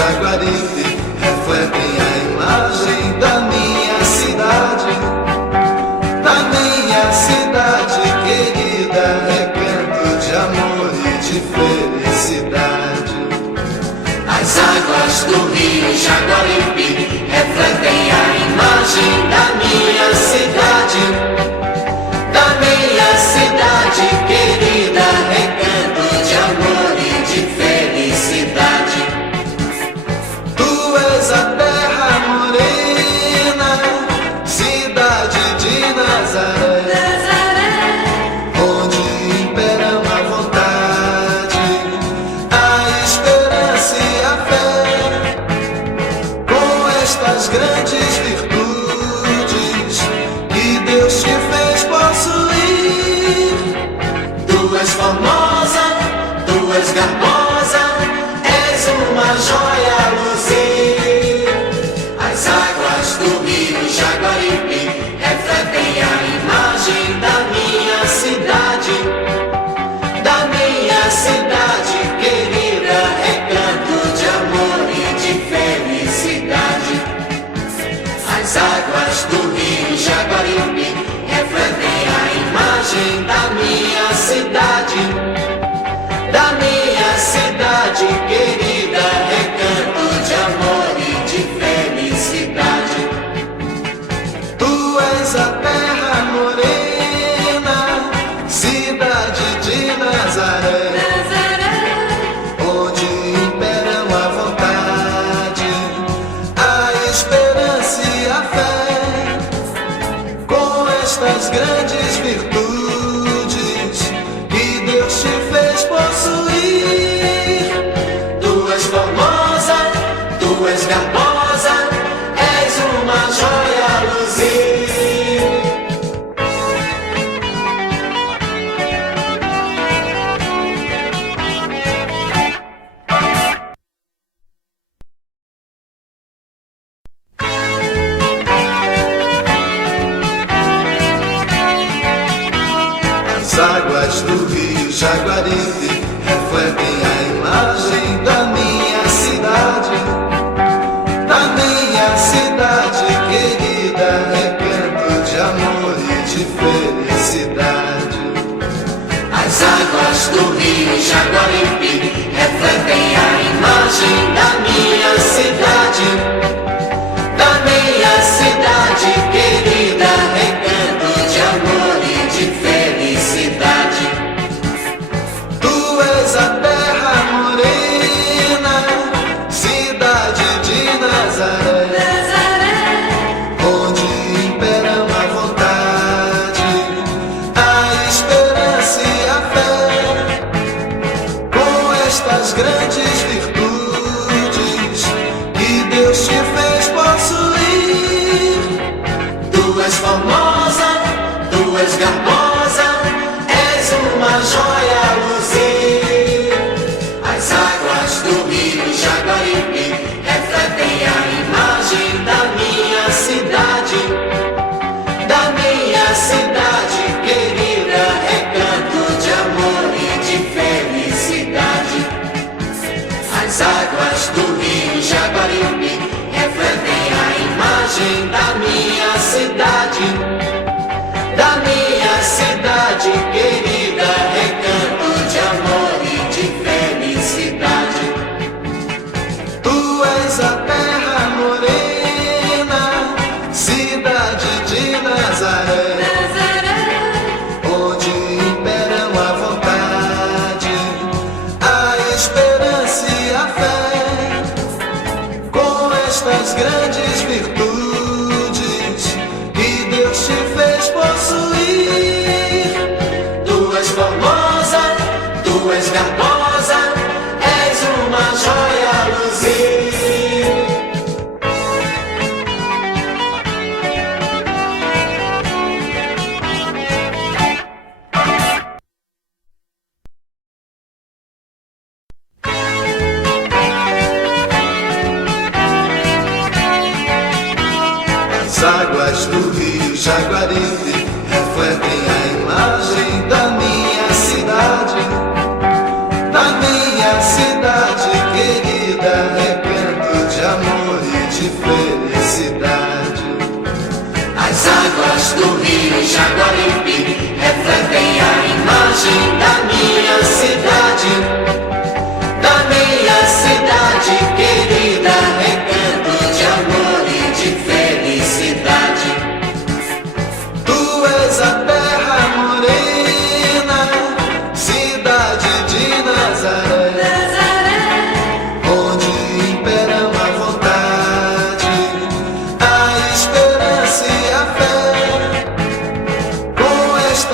Jaguaribe refletem a imagem da minha cidade querida, recanto de amor e de felicidade. As águas do rio Jaguaribe refletem a imagem da minha cidade querida, recanto de amor e de felicidade. Tu és a terra morena, cidade de Nazaré, onde imperam a vontade, a esperança e a fé. Com estas grandes virtudes que Deus te fez possuir, tu és formosa, tu és garbosa, és uma joia a luzir. As águas do rio Jaguaribe refletem a imagem da minha cidade querida, recanto de amor e de felicidade. As águas do rio Jaguaribe refletem a imagem da minha cidade querida, recanto de amor e de felicidade. Tu és a terra morena, cidade de Nazaré, onde imperam a vontade, a esperança e a fé. Com estas grandes virtudes que Deus te fez possuir, tu és formosa, tu és garbosa, és uma joia a luzir. As águas do rio Jaguaribe refletem a imagem da minha cidade querida, recanto de amor e de felicidade. As águas do rio Jaguaribe refletem a imagem da minha cidade querida, recanto de amor e de felicidade. Tu és a terra morena, cidade de Nazaré, onde imperam a vontade, a esperança e a fé. Com estas grandes virtudes que Deus te fez possuir, tu és formosa, tu és garbosa, és uma joia a luzir. As águas do rio Jaguaribe refletem a imagem da minha cidade querida, recanto de amor e de felicidade. As águas do rio Jaguaribe refletem a imagem da minha cidade querida, recanto de amor e de felicidade. Tu és a terra morena, cidade de Nazaré, onde imperam a vontade, a esperança e a fé. Com estas grandes virtudes que Deus te fez possuir, tu és formosa, tu és garbosa, és uma joia a luzir. As águas do rio Jaguaribe refletem a imagem da minha cidade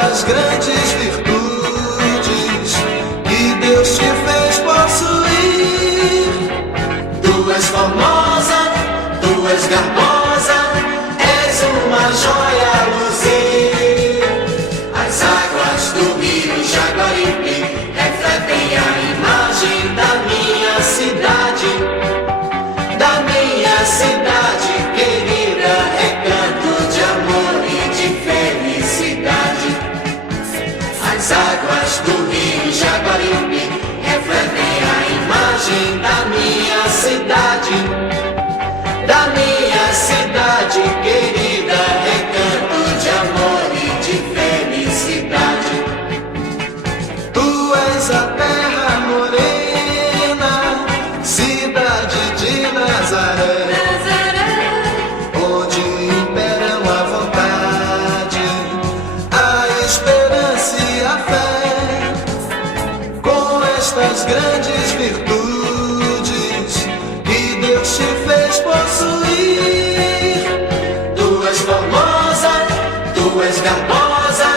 estas grandes virtudes que Deus te fez possuir. Tu és formosa, tu és garbosa, és uma joia a luzir. As águas do rio Jaguaribe refletem a imagem da minha cidade querida, recanto de amor e de felicidade. As águas do rio Jaguaribe refletem a imagem da minha cidade querida, recanto de amor e de felicidade. Tu és a terra morena, cidade de Nazaré, onde imperam a vontade, a esperança e a fé. Com estas grandes virtudes que Deus te fez possuir. Tu és formosa, tu és garbosa,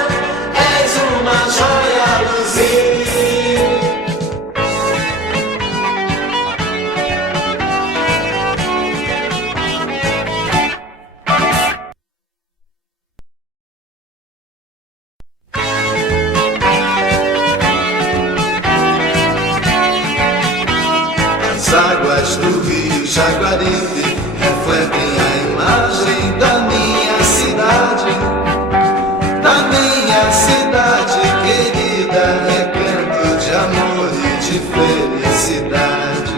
és uma joia a luzir. As águas do rio Jaguaribe refletem a imagem da minha cidade querida, recanto de amor e de felicidade.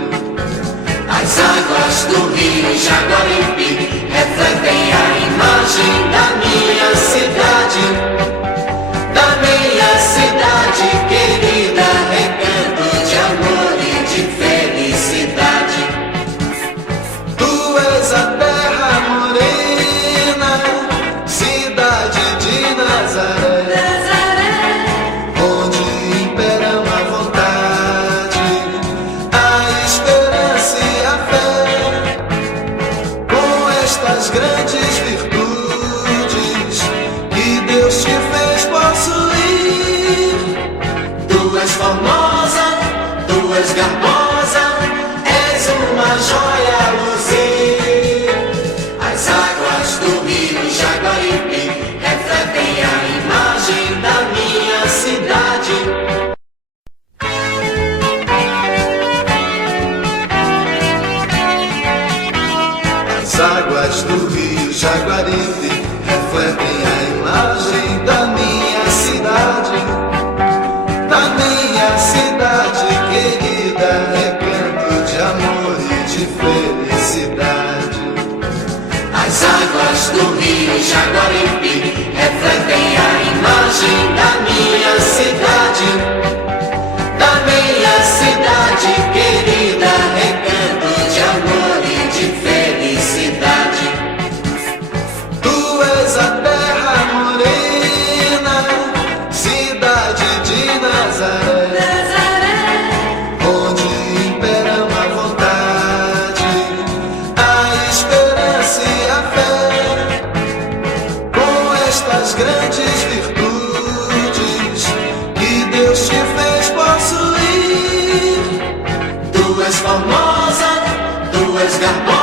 As águas do rio Jaguaribe refletem a imagem da minha cidade querida, recanto de amor e de felicidade. Tu és a terra morena, cidade de Nazaré, onde imperam a vontade, a esperança e a fé. Com estas grandes virtudes que Deus te fez possuir. Tu és formosa, tu és garbosa, és uma joia a luzir. As águas do rio Jaguaribe refletem a imagem da minha cidade As águas do rio Jaguaribe refletem a imagem da minha cidade querida, recanto de amor e de felicidade. As águas do rio Jaguaribe refletem a imagem da minha cidade querida, recanto de amor e de felicidade. Tu és a terra morena, cidade de Nazaré, onde imperam a vontade, a esperança e a fé. Com estas grandes virtudes que Deus te fez possuir. Tu és formosa, tu és garbosa,